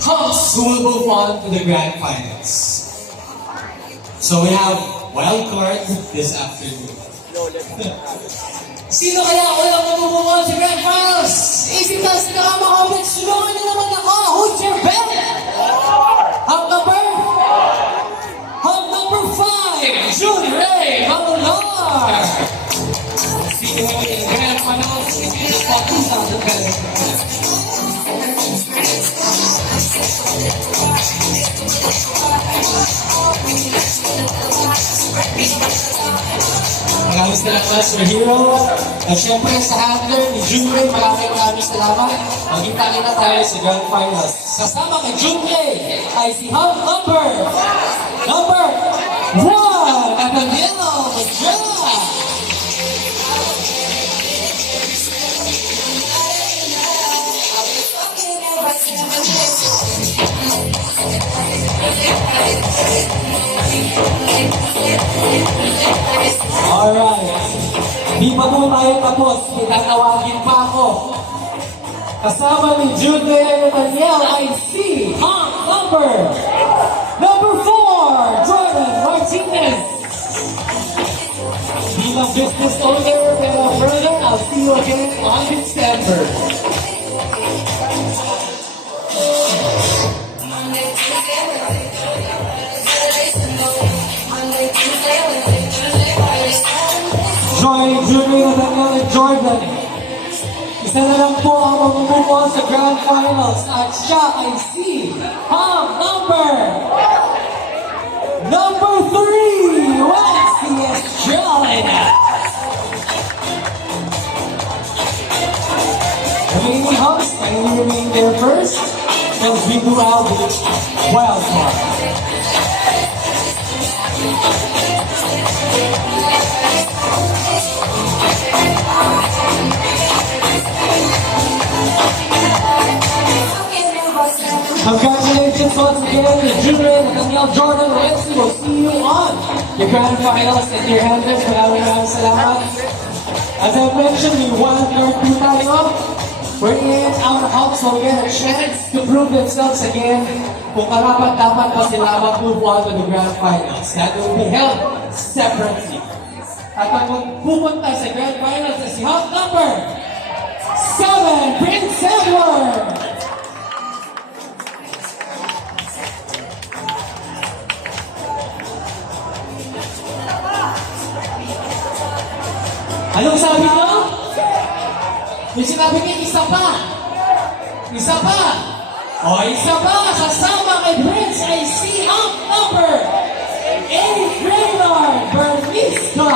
Hunks who will move on to the grand finals. So we have wild card this afternoon. Sino kaya walang mamumuhan sa grand finals? Isip na sila ka mga-comments. Tulungan niyo naman ako. Who's your bet? Hub number 5, June Ray Mamular. Sino kami in grand finals? It's 40,000 pesos. Maraming salamat sa hero. At syempre sa handler ni Junrey, maraming salamat. Magkita-kita tayo sa grand finals. Sasama kay Junrey ay si Hub number 1 at ang yellow Jack. Alright. Di pa po tayo tapos. Itatawagin pa ako. Kasama ni Jude and Daniel ay si number 4, Jordan Martinez. Bilang business owner, pero further, I'll see you again on December. Joy, Junior, Daniel, and Jordan. Isa na lang po ang mamumuha sa grand finals at siya ay si number 3, Wesley Estrella. Remaining Hunks, and we remain there first as we move out with wild card. Congratulations once again to Junior and Daniel Jordan. Wesley will see you on the grand finals and your handlers. Maraming salamat. As I mentioned, we wild card po tayo. We're in our house, so we get a chance to prove themselves again. Kung karapat-dapat pa sila mag-move on to the grand finals. That will be held separately. At ang pupunta sa grand finals na si Hub number 7, Prince Edward. Anong sabi mo? Yung sinabi niya, isa pa. Isa pa. O, isa pa. Kasama kay Prince ay si number 8, Raynard Bernisca.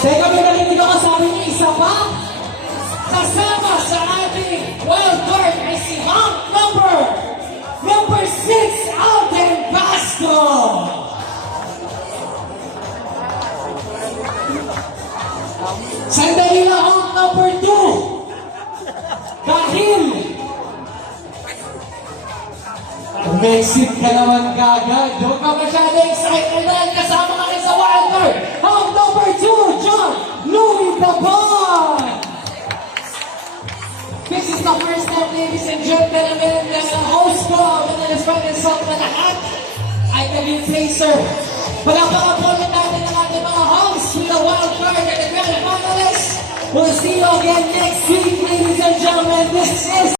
Teka, may narinig ako, sabi niya, isa pa. Kasama sa ating wild card ay si number 6, Alden Pasto. Sandali lang number 2. Dahil Mexic ka naman kagad. Huwag ka masyado excited dahil kasama ka rin sa wild card. Number 2, John Louis Babon. This is the first time, ladies and gentlemen, na host ko, Manila Finals Song na lahat ay naging placer. Palakpakan po natin ang ating mga hosts with the wild card and the grand finalists. We'll see you again next week, ladies and gentlemen. This is